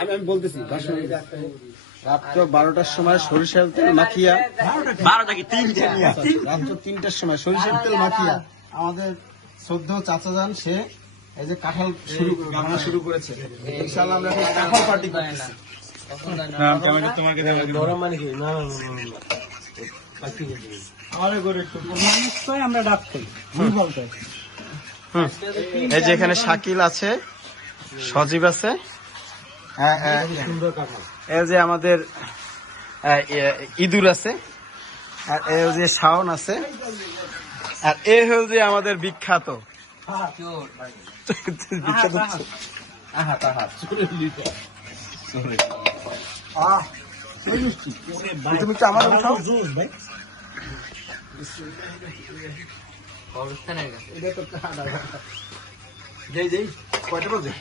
আমি বলতেছি রাত্র 12টার সময় সরিষার তেল মাখিয়া, 12টা কি 3টা? রাত্র 3টার সময় সরিষার তেল মাখিয়া আমাদের শ্রদ্ধেয় চাচা যান, সে এই যে কাঁঠাল ভাঙা শুরু করেছে। ইনশাআল্লাহ আমরা এখন কাঁঠাল পার্টি করতেছি। আমরা ডাকতে এই যে এখানে শাকিল আছে, সজীব আছে, এই যে আমাদের ইঁদুর আছে, আর এই যে শাওন আছে, আর এ হল যে আমাদের বিখ্যাত তুমি কি আমার খাও? কয়টা বাজে?